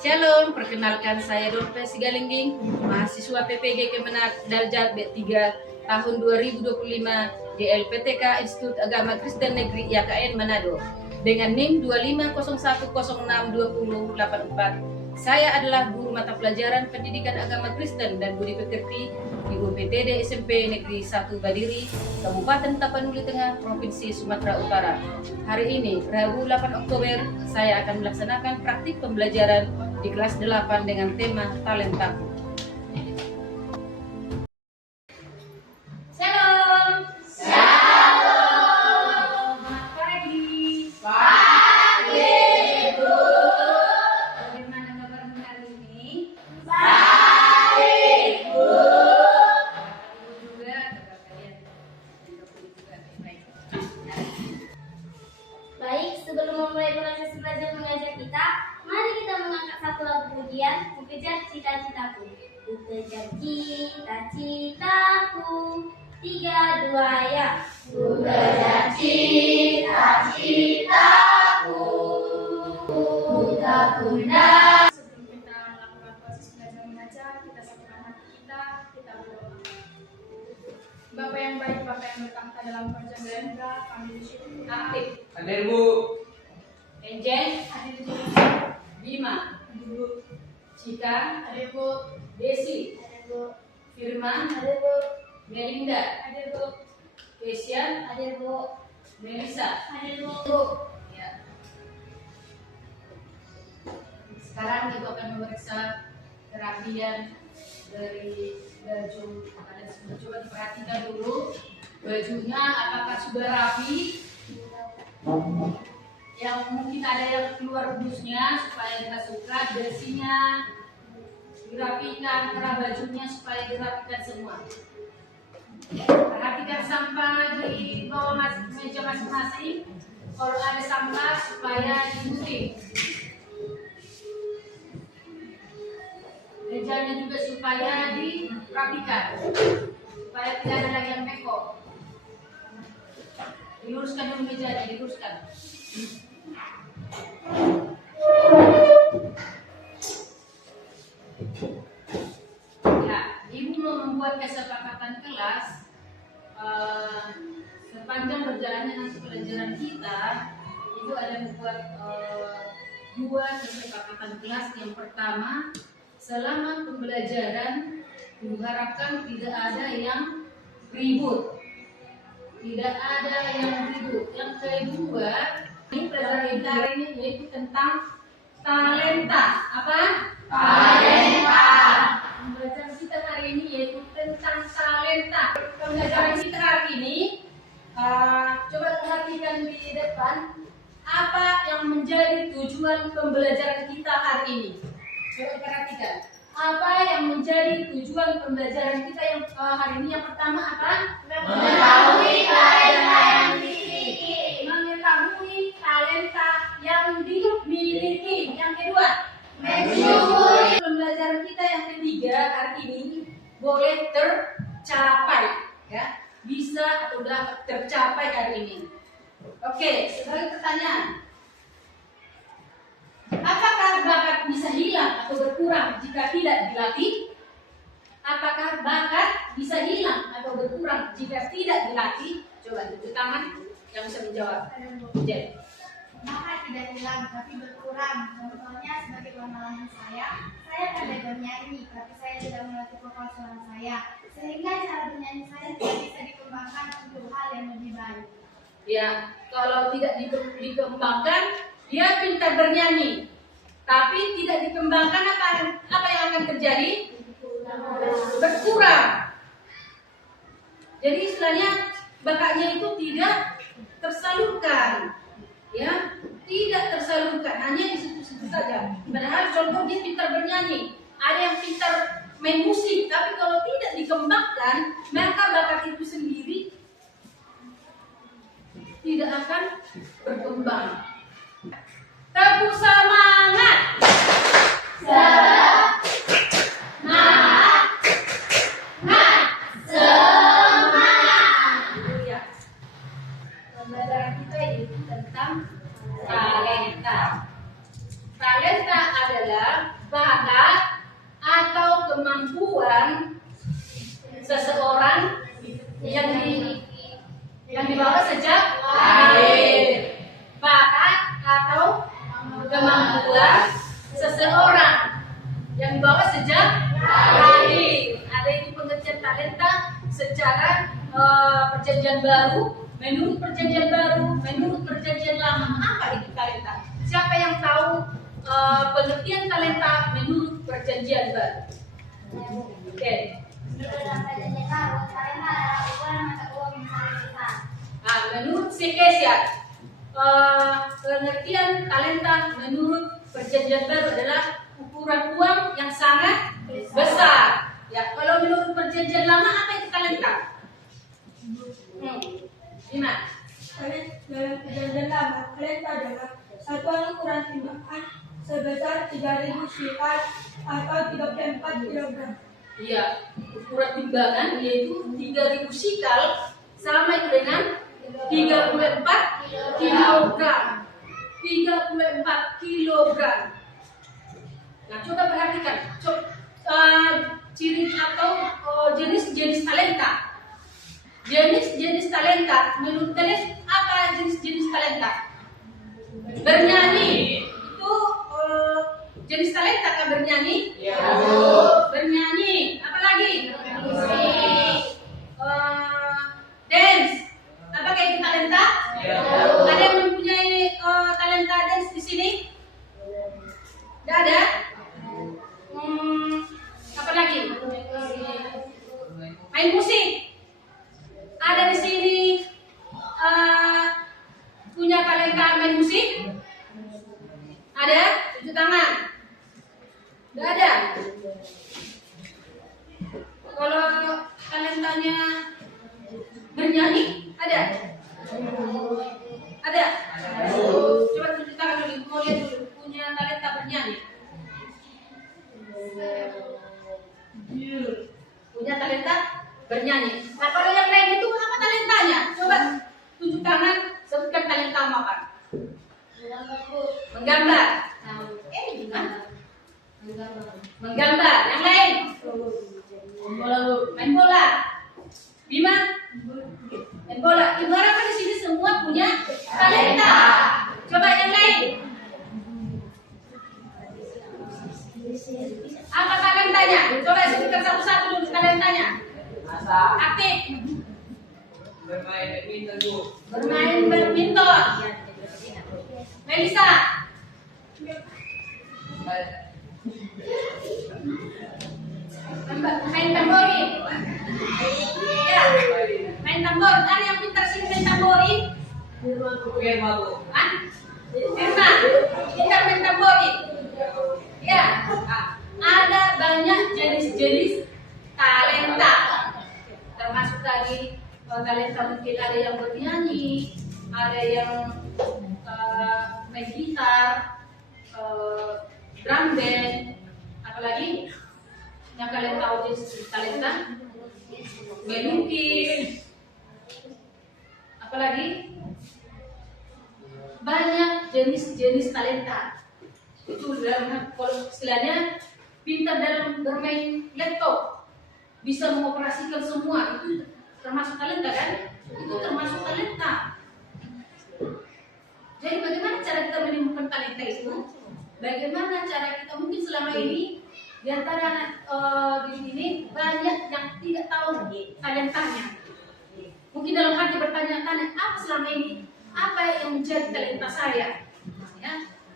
Shalom, perkenalkan saya Dorpe Sigalingging, mahasiswa PPG Kemenak Darjat B3 tahun 2025 di LPTK Institut Agama Kristen Negeri YKN Manado dengan NIM 2501062084. Saya adalah guru mata pelajaran Pendidikan Agama Kristen dan Budi Pekerti di UPTD SMP Negeri 1 Badiri, Kabupaten Tapanuli Tengah, Provinsi Sumatera Utara. Hari ini, Rabu 8 Oktober, saya akan melaksanakan praktik pembelajaran di kelas 8 dengan tema talenta. Shalom. Shalom. Selamat pagi. Pagi, Bu. Bagaimana kabar hari ini? Baik, Bu. Ibu juga, kabar kalian juga baik. Baik, sebelum memulai proses belajar mengajar kita, mari kita mengangkat satu lagu pujian, Ku Kejar Cita-Citaku. Ku kejar cita-citaku. 3, 2, ya. Ku kejar cita-citaku. Ku tak punah. Sebelum kita melakukan proses belajar mengajar, kita satukan hati kita berdoa. Bapak yang baik, Bapak yang bertakhta dalam perjalanan kita, kami di sini Aktif. Hadir, Bu. Enjen, hadir di sini. Bima, Ibu, Cika, hadir Bu, Desi, Hadir, Bu. Firman, Hadir, Bu. Melinda, hadir Bu, Kesia, Hadir, Bu. Melisa. Hadir, Bu. Ya. Sekarang kita akan memeriksa kerapian dari baju. Kalian semua coba diperhatikan dulu bajunya apakah sudah rapi. Yang mungkin ada yang keluar busnya supaya kita suka, dasinya dirapikan, kerah bajunya supaya dirapikan semua. Perhatikan sampah di bawah meja masing-masing. Kalau ada sampah supaya digunting. Mejanya juga supaya dirapikan, supaya tidak ada lagi yang bengkok. Diluruskan dulu mejanya, diluruskan. Ya, Ibu mau membuat kesepakatan kelas sepanjang berjalannya nanti pelajaran kita. Ibu ada membuat 2 kesepakatan kelas. Yang pertama, selama pembelajaran diharapkan tidak ada yang ribut. Tidak ada yang ribut. Yang kedua, ini pelajaran kita hari ini yaitu tentang talenta. Apa? Talenta. Pembelajaran kita hari ini yaitu tentang talenta. Pembelajaran kita hari ini, coba perhatikan di depan apa yang menjadi tujuan pembelajaran kita hari ini. Coba perhatikan apa yang menjadi tujuan pembelajaran kita yang hari ini. Yang pertama apa? Mengetahui talenta yang dimiliki. Mengetahui talenta yang dimiliki. Yang kedua, Mensyukuri. pembelajaran kita yang ketiga hari ini boleh tercapai, ya, bisa atau dapat tercapai hari ini. Oke, sebagai pertanyaan, apakah bakat bisa hilang atau berkurang jika tidak dilatih? Apakah bakat bisa hilang atau berkurang jika tidak dilatih? Coba tunjuk tangan yang bisa menjawab. Jen. Bakat tidak hilang tapi berkurang. Contohnya sebagai pengalaman saya kan belajar nyanyi, tapi saya tidak melatih vokal suara saya, sehingga cara bernyanyi saya tidak bisa dikembangkan untuk hal yang lebih baik. Ya, kalau tidak dikembangkan, dia pintar bernyanyi, tapi tidak dikembangkan, apa yang akan terjadi? Berkurang. Jadi istilahnya bakatnya itu tidak tersalurkan, ya, tidak tersalurkan, hanya di situ-situ saja. Padahal contoh dia pintar bernyanyi, ada yang pintar main musik, tapi kalau tidak dikembangkan, maka bakat itu sendiri tidak akan berkembang. Tepuk semangat. Semangat. Ya. Pembelajaran kita itu tentang talenta. Talenta adalah bakat atau kemampuan seseorang yang dibawa sejak lahir. Bakat atau kemampuan seseorang yang dibawa sejak lahir. Ada itu pengertian talenta secara perjanjian baru, menurut perjanjian baru, menurut perjanjian lama. Apa itu talenta? Siapa yang tahu pengertian talenta menurut perjanjian baru? Oke. Menurut perjanjian baru, talenta adalah ukuran mata uang yang sangat besar. Nah, menurut Sekesia, pengertian talenta menurut perjanjian baru adalah ukuran uang yang sangat besar. Ya, kalau menurut perjanjian lama apa itu talenta? Gimana? Dalam perjanjian lama, talenta adalah satuan ukuran timbangan sebesar 3.000 shekal atau 34 kilogram. Iya, ukuran timbangan yaitu 3.000 shekal sama itu dengan 34 kilogram. 34 kilogram. Nah, coba perhatikan. Ciri atau jenis-jenis talenta. Jenis-jenis talenta. Menurut kalian apa jenis-jenis talenta? Bernyanyi. Itu jenis talenta kan bernyanyi? Ya. Bernyanyi. Apa lagi? Dance. Apakah itu talenta? Ya. Ada yang mempunyai talenta dance di sini? Tidak ada? Apa lagi? Main musik. Ada di sini punya talenta main musik? Ada? Tunjuk tangan. Tidak ada. Kalau talentanya bernyanyi, ada? Ada? Coba tunjuk tangan dulu. Mau lihat dulu. Punya talenta bernyanyi? Punya talenta bernyanyi. Nah, kalau yang lain itu apa talentanya? Coba tunjuk tangan, sebutkan talenta apa? Menggambar. Gimana? Menggambar. Yang lain? Main bola. Bima? Main bola. Ibu harapkan di sini semua punya talenta. Coba yang lain. Apa talentanya? Coba sebutkan satu-satu dulu talentanya. Aktif. Bermain badminton, Bu. Bermain badminton. Melisa. Main tamborin. Ya. Main tambor. Ada yang pintar sih main tamborin? Firma, Bu. Hah? Firma. Pintar main tamborin. Ya. Ada banyak jenis-jenis talenta. Termasuk tadi talenta mungkin ada yang bernyanyi, ada yang main gitar, drum band, apalagi yang kalian tahu jenis talenta, melukis, apalagi banyak jenis-jenis talenta. Itu dalam kalau istilahnya pintar dalam bermain laptop, bisa mengoperasikan semua, itu termasuk talenta kan? Itu termasuk talenta. Jadi bagaimana cara kita menemukan talenta itu? Bagaimana cara kita mungkin selama ini di antara di sini banyak yang tidak tahu talentanya. Mungkin dalam hati bertanya-tanya, apa selama ini? Apa yang menjadi talenta saya? Ya,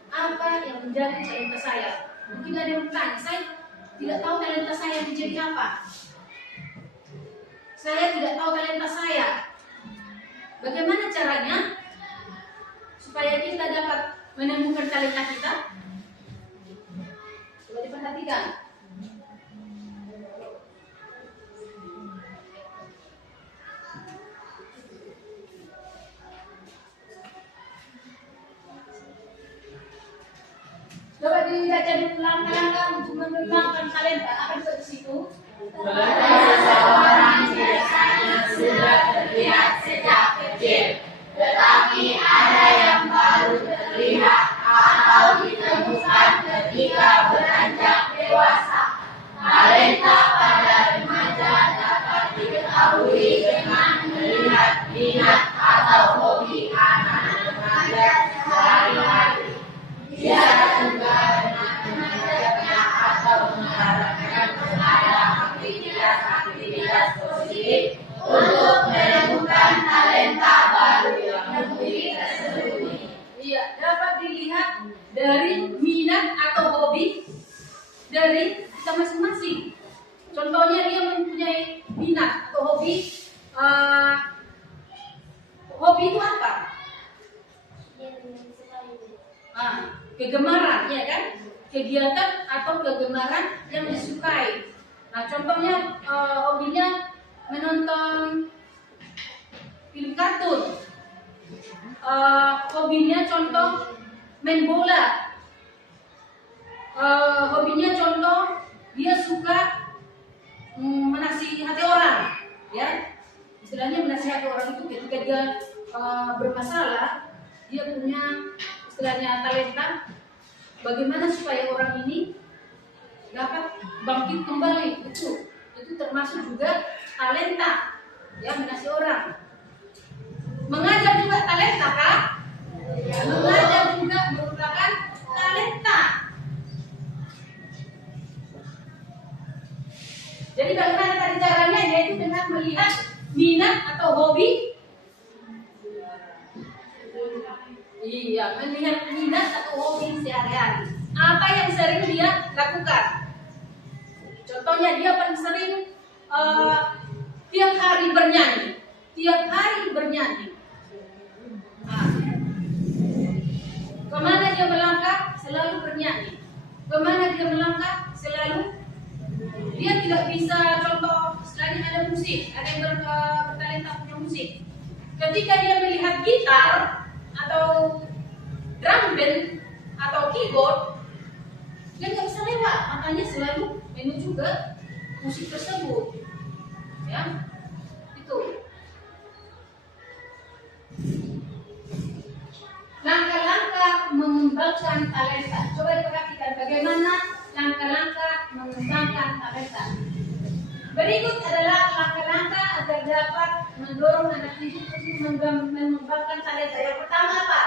apa yang menjadi talenta saya? Mungkin ada yang bertanya, saya tidak tahu talenta saya menjadi apa. Saya tidak tahu talenta saya. Bagaimana caranya supaya kita dapat menemukan talenta kita? Coba diperhatikan. Coba dibaca dulu langkah-langkah untuk mengembangkan talenta. Apa itu di situ? Seseorang biasanya sudah terlihat sejak kecil, tetapi ada yang baru terlihat atau ditemukan ketika beranjak dari kita masing-masing. Contohnya dia mempunyai minat atau hobi. Hobi itu apa? Kegemaran, ya kan? Kegiatan atau kegemaran yang disukai. Nah, contohnya hobinya menonton film kartun. Hobinya contoh main bola. Hobinya contoh dia suka menasihati orang, ya. Istilahnya menasihati orang itu ketika dia bermasalah, dia punya istilahnya talenta. Bagaimana supaya orang ini dapat bangkit kembali, itu termasuk juga talenta, ya, menasihati orang. Mengajar juga talenta, kan? Mengajar juga merupakan talenta. Jadi bagaimana tadi caranya? Yaitu dengan melihat minat atau hobi. Iya, melihat minat atau hobi sehari-hari. Apa yang sering dia lakukan? Contohnya dia paling sering tiap hari bernyanyi. Tiap hari bernyanyi. Kemana dia melangkah? Selalu bernyanyi. Kemana dia melangkah? Selalu. Dia tidak bisa, contoh selain ada musik, ada yang bertalenta punya musik. Ketika dia melihat gitar atau drum band atau keyboard, dia nggak bisa lewat, makanya selalu menuju ke musik tersebut. Ya, itu. Langkah-langkah mengembangkan talenta. Coba diperhatikan bagaimana langkah-langkah mengembangkan talenta. Berikut adalah langkah-langkah agar dapat mendorong anak didik untuk mengembangkan talenta. Yang pertama apa?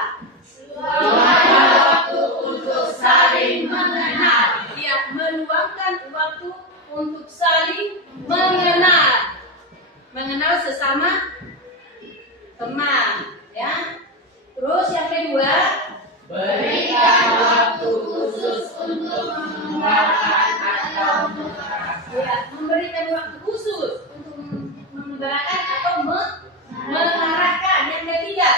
Luangkan waktu untuk saling mengenal. Ya, meluangkan waktu untuk saling mengenal. Mengenal sesama teman, ya. Terus yang kedua, Berikan waktu khusus untuk mengembangkan atau memberikan waktu khusus untuk mengembangkan atau mengarahkan. Yang ketiga,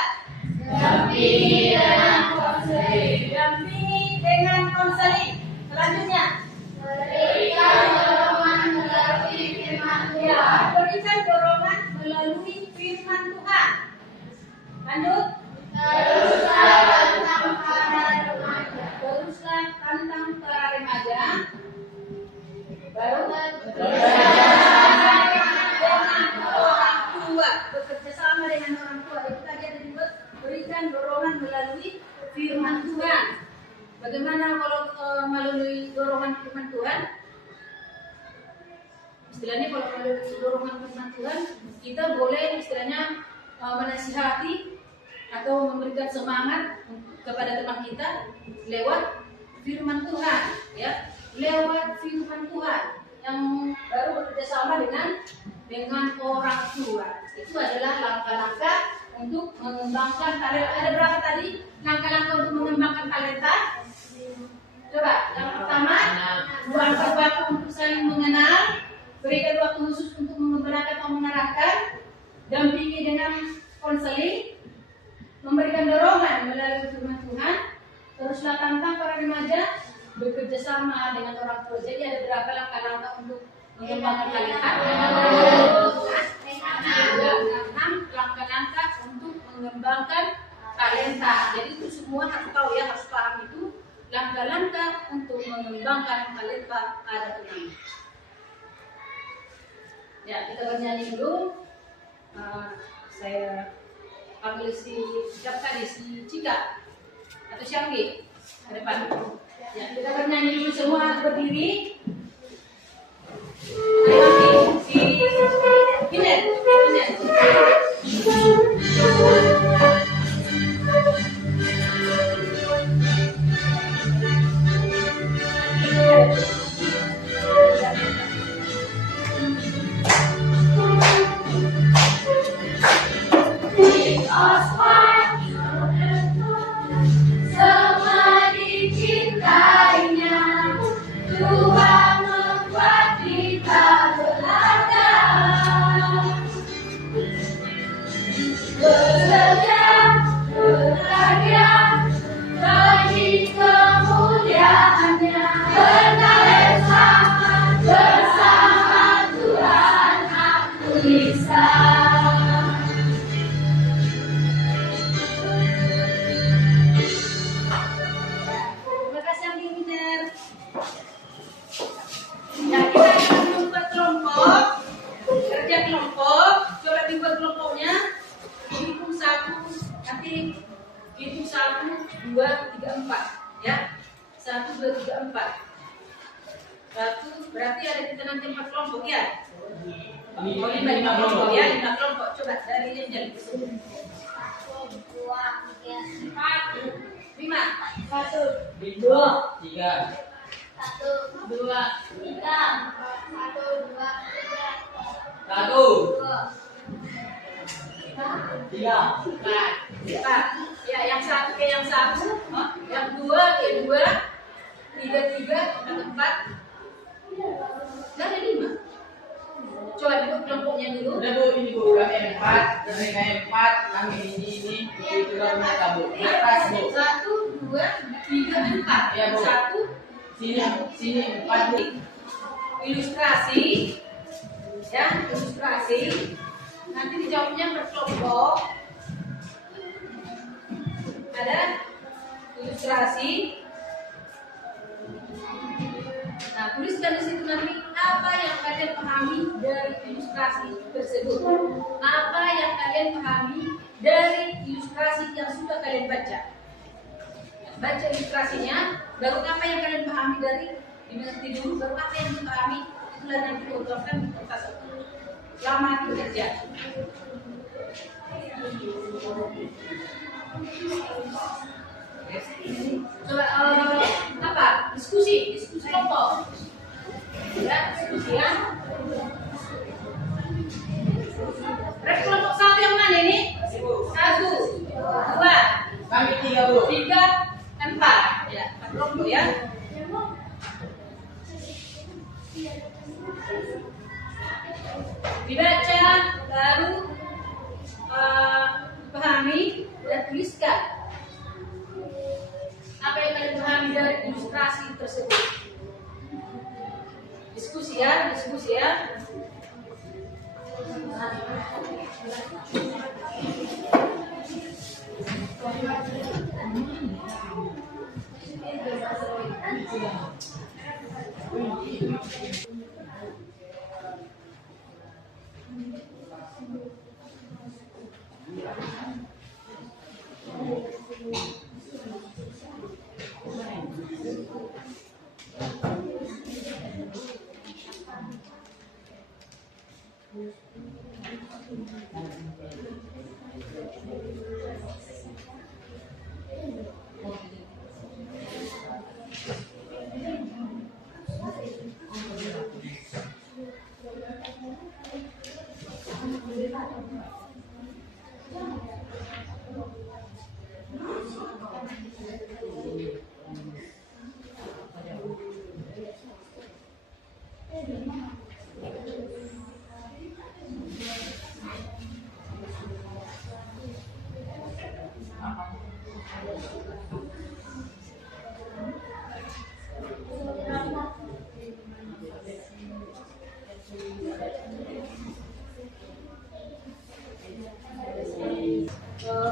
dampingi dengan konseling. dampingi dengan konseling. Selanjutnya, Berikan dorongan melalui firman Tuhan. berikan dorongan melalui firman Tuhan. Lanjut, Teruslah tentang para remaja. teruslah tantang para remaja. Baru dengan orang tua, bekerja sama dengan orang tua. Itu tadi ada disebut berikan dorongan melalui firman Tuhan. Bagaimana kalau melalui dorongan firman Tuhan? Istilahnya kalau melalui dorongan firman Tuhan, kita boleh istilahnya menasihati atau memberikan semangat kepada teman kita lewat firman Tuhan, ya, lewat firman Tuhan yang baru bekerja sama dengan orang tua. Itu adalah langkah-langkah untuk mengembangkan talenta. Ada berapa tadi langkah-langkah untuk mengembangkan talenta? Coba, yang pertama, luangkan waktu untuk saling mengenal, berikan waktu khusus untuk mengembangkan atau mengarahkan, dampingi dengan konseling, memberikan dorongan melalui firman Tuhan, teruslah tantang para remaja, bekerja sama dengan orang tua. Jadi ada berapa langkah-langkah untuk mengembangkan talenta? 6 langkah-langkah untuk mengembangkan talenta. Jadi itu semua harus tahu, ya, harus paham itu. Langkah-langkah untuk mengembangkan talenta ada 6. Ya, kita bernyanyi dulu. Saya panggil siapa tadi, si Cika atau Syanggi ke depan. Ya, kita bernyanyi dulu semua, berdiri. Ayo, si Inen. Semua dicintainya, Tuhan keempat. Satu, berarti ada kita nanti 4 kelompok ya? Oh, 5 kelompok ya, 5 kelompok. Coba dari Angel. 1, 2, 3, 4. 5. 1, 2, 3. 1, 2, 3. 1, 2, 3. 1, 3. 4. Ya, yang satu ke yang satu, yang dua ke dua, 3 3, yang 4. Gak ada 5. Coba dulu kelompoknya dulu. Udah Bu, ini Bu, kami 4, mereka 4, kami ini, itu mereka Bu. Di atas Bu. 1 2 3 4. Ya, Bu. 1 Sini 4 Bu. ilustrasi. Ya, ilustrasi. Nanti dijawabnya berkelompok. Ada ilustrasi. Nah, tuliskan di situ nanti apa yang kalian pahami dari ilustrasi tersebut. Apa yang kalian pahami dari ilustrasi yang sudah kalian baca. Baca ilustrasinya, baru apa yang kalian pahami dari dimengerti dulu, baru apa yang dipahami, itulah yang dituangkan di kertas lama bekerja. Coba apa? Diskusi kelompok. Ya, diskusi ya. Berarti kelompok 1 yang mana ini? 1, 2, Kami 3 Bu. 3, 4. Ya, 4 kelompok ya. Dibaca, baru pahami dan tuliskan apa yang kalian pahami dari ilustrasi tersebut. Diskusi ya, diskusi ya.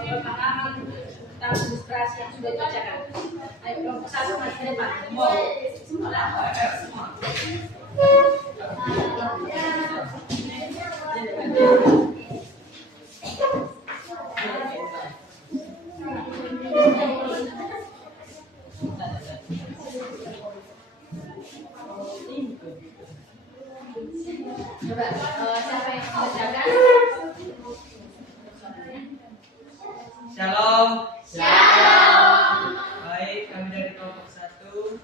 Pemahaman tentang ilustrasi yang sudah dibacakan. Ayo kelompok 1 masih depan. Semua. Coba siapa yang membacakan? Shalom. Shalom. Baik, kami dari kelompok 1.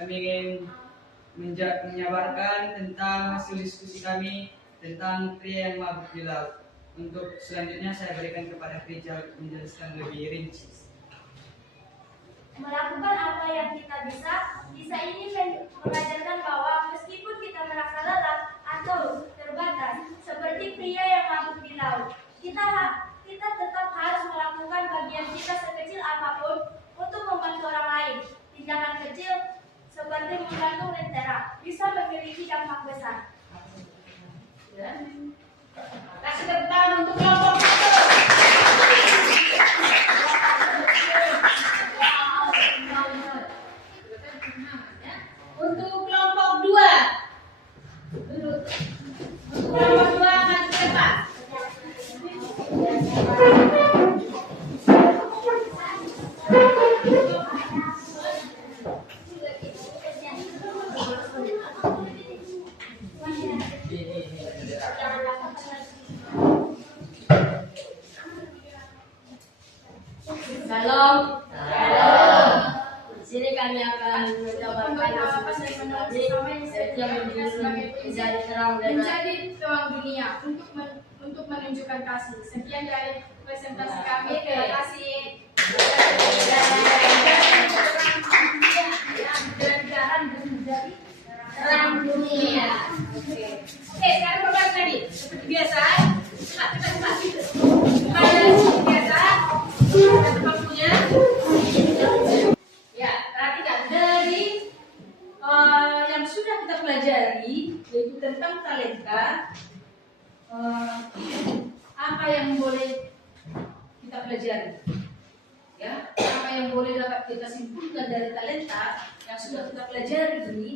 Kami ingin menyabarkan tentang hasil diskusi kami tentang pria yang mabuk di laut. Untuk selanjutnya saya berikan kepada Rijal untuk menjelaskan lebih rinci. Melakukan apa yang kita bisa. Kisah ini mengajarkan bahwa meskipun kita merasa lelah atau terbatas, seperti pria yang mabuk di laut, kita tetap harus melakukan bagian kita sekecil apapun untuk membantu orang lain. Tindakan kecil seperti menggantung lentera bisa memiliki dampak besar. Kasih tepuk tangan untuk kelompok 1. Untuk kelompok 2. Untuk kelompok 2 maju ke depan. apa dan menolong sesama yang kita sebagai menjadi terang dunia untuk menunjukkan kasih. Sekian dari presentasi kami. Terima kasih. Jalan-jalan menjadi terang dunia. Oke, sekarang berbalik lagi seperti biasa. Kita seperti biasa. Ada waktunya. Ya, perhatikan dari yang sudah kita pelajari yaitu tentang talenta. Apa yang boleh kita pelajari? Ya, apa yang boleh dapat kita simpulkan dari talenta yang sudah kita pelajari ini?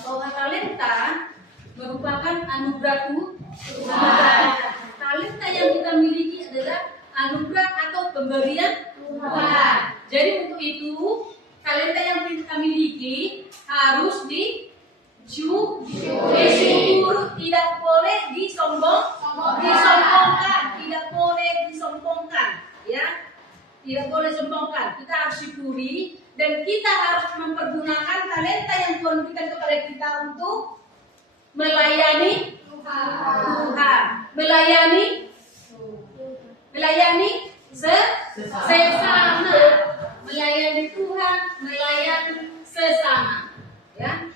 Bahwa talenta merupakan anugerah Tuhan. Talenta yang kita miliki adalah anugerah atau pemberian Tuhan. Jadi untuk itu talenta yang kita miliki harus disyukur, tidak boleh disombongkan, tidak boleh disombongkan, ya, tidak boleh sombongkan. Kita harus syukuri dan kita harus mempergunakan talenta yang Tuhan berikan kepada kita untuk melayani Tuhan, melayani sesama, melayani Tuhan, melayani sesama, ya.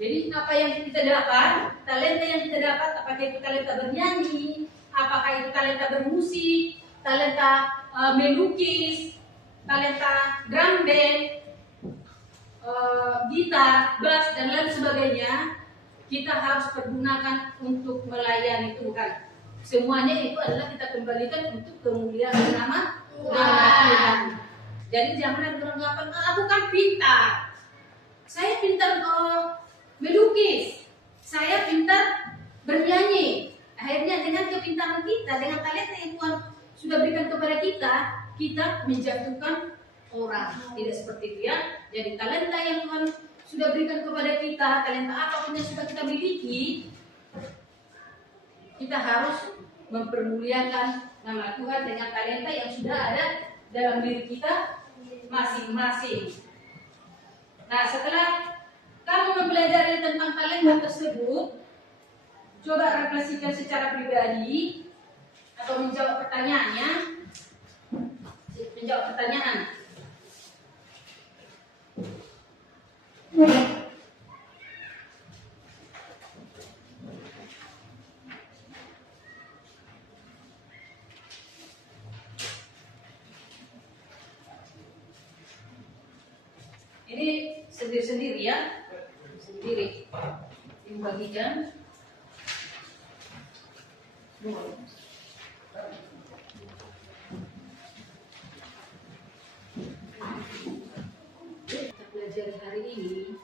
Jadi apa yang kita dapat, talenta yang kita dapat, apakah itu talenta bernyanyi, apakah itu talenta bermusik, talenta melukis, talenta drum band, gitar, bass dan lain sebagainya, kita harus pergunakan untuk melayani Tuhan. Semuanya itu adalah kita kembalikan untuk kemuliaan nama Tuhan. Jadi jangan ada beranggapan, aku kan pintar, saya pintar melukis, saya pintar bernyanyi. Akhirnya dengan kepintaran kita, dengan talenta yang Tuhan sudah berikan kepada kita, kita menjatuhkan orang. Tidak seperti itu, ya. Jadi talenta yang Tuhan sudah berikan kepada kita, talenta apapun yang sudah kita miliki, kita harus mempermuliakan nama Tuhan dengan talenta yang sudah ada dalam diri kita masing-masing. Nah, setelah kamu mempelajari tentang talenta tersebut, coba refleksikan secara pribadi atau menjawab pertanyaannya. Menjawab pertanyaan. Ini sendiri-sendiri, ya, sendiri dibagikan. Kita pelajari hari ini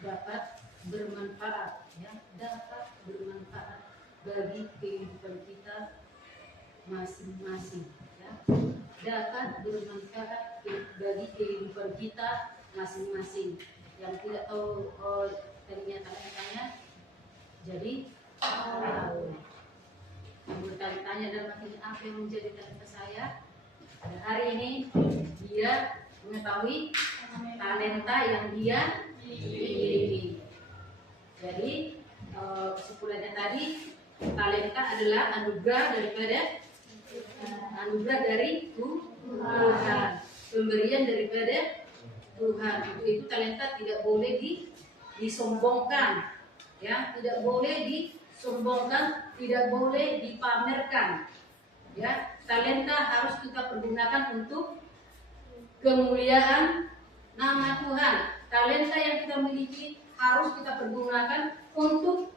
dapat bermanfaat, ya, dapat bermanfaat bagi kehidupan kita masing-masing, ya. Dapat bermanfaat bagi kehidupan kita masing-masing. Yang tidak tahu tadinya tanya-tanya, jadi tahu. Yang bertanya-tanya dalam arti apa yang menjadi talenta saya. Dan hari ini dia mengetahui talenta yang dia miliki. Jadi kesimpulannya tadi, talenta adalah anugerah dari Tuhan, pemberian daripada Tuhan. Itu talenta tidak boleh disombongkan, ya, tidak boleh disombongkan, tidak boleh dipamerkan, ya. Talenta harus kita pergunakan untuk kemuliaan nama Tuhan. Talenta yang kita miliki harus kita pergunakan untuk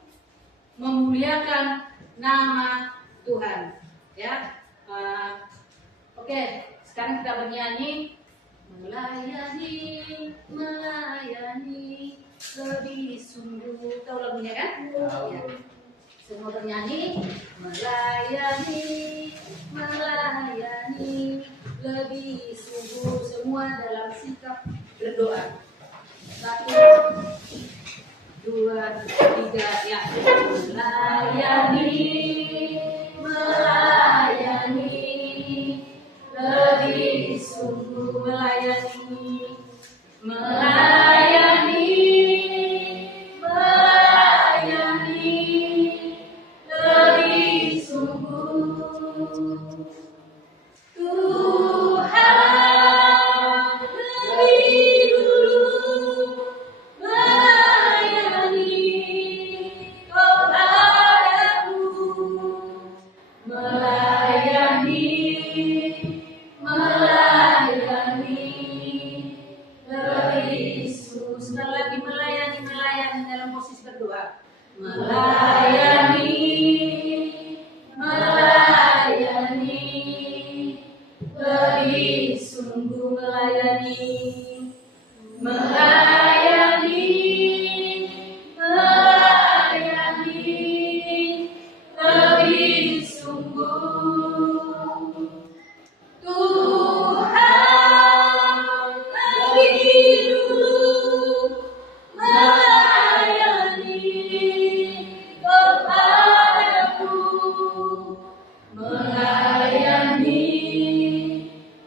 memuliakan nama Tuhan, ya. Oke, sekarang kita bernyanyi. Melayani lebih sungguh. Tahu lagunya kan? Ya. Semua bernyanyi. Melayani lebih sungguh. Semua dalam sikap berdoa. 1, 2, 3, ya. Melayani lebih sungguh, melayani melayani, melayani, lebih sungguh melayani, melayani, melayani, lebih sungguh. Tuhan lebih dulu melayani kepadaku, melayani,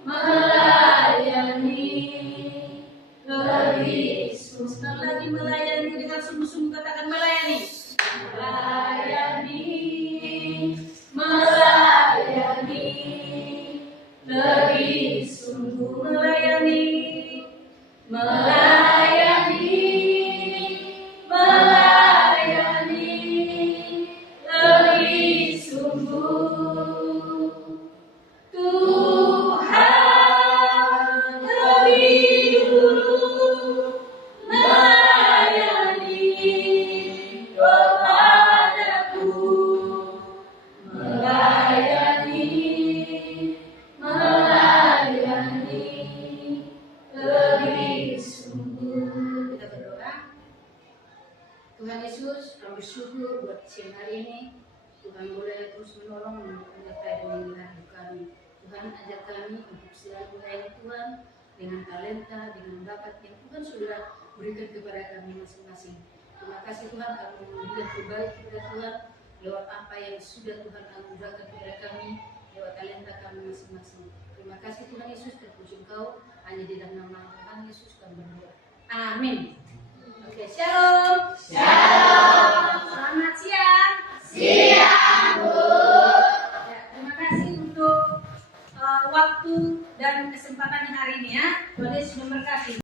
melayani, lebih sungguh. Sekali lagi melayani dengan sungguh-sungguh, katakan melayani, melayani, melayani, lebih sungguh melayani, melayani, melayani, lebih sungguh. Tuhan lebih dulu melayani kepadaku, melayani, melayani, lebih sungguh. Kita berdoa. Tuhan Yesus, kami bersyukur buat siang hari ini. Tuhan boleh terus menolong menyertai dan menghidup kami. Tuhan ajar kami untuk selalu melayani Tuhan dengan talenta, dengan bakat yang Tuhan sudah berikan kepada kami masing-masing. Terima kasih Tuhan, kami melihat kebaikan kepada Tuhan lewat apa yang sudah Tuhan anugerahkan kepada kami, lewat talenta kami masing-masing. Terima kasih Tuhan Yesus, terpuji Engkau, hanya di dalam nama Tuhan Yesus kami berdoa. Amin. Oke, shalom. Shalom. Selamat siang. Siang, Bu. Ya, terima kasih untuk waktu dan kesempatan hari ini ya. Tuhan Yesus memberkati.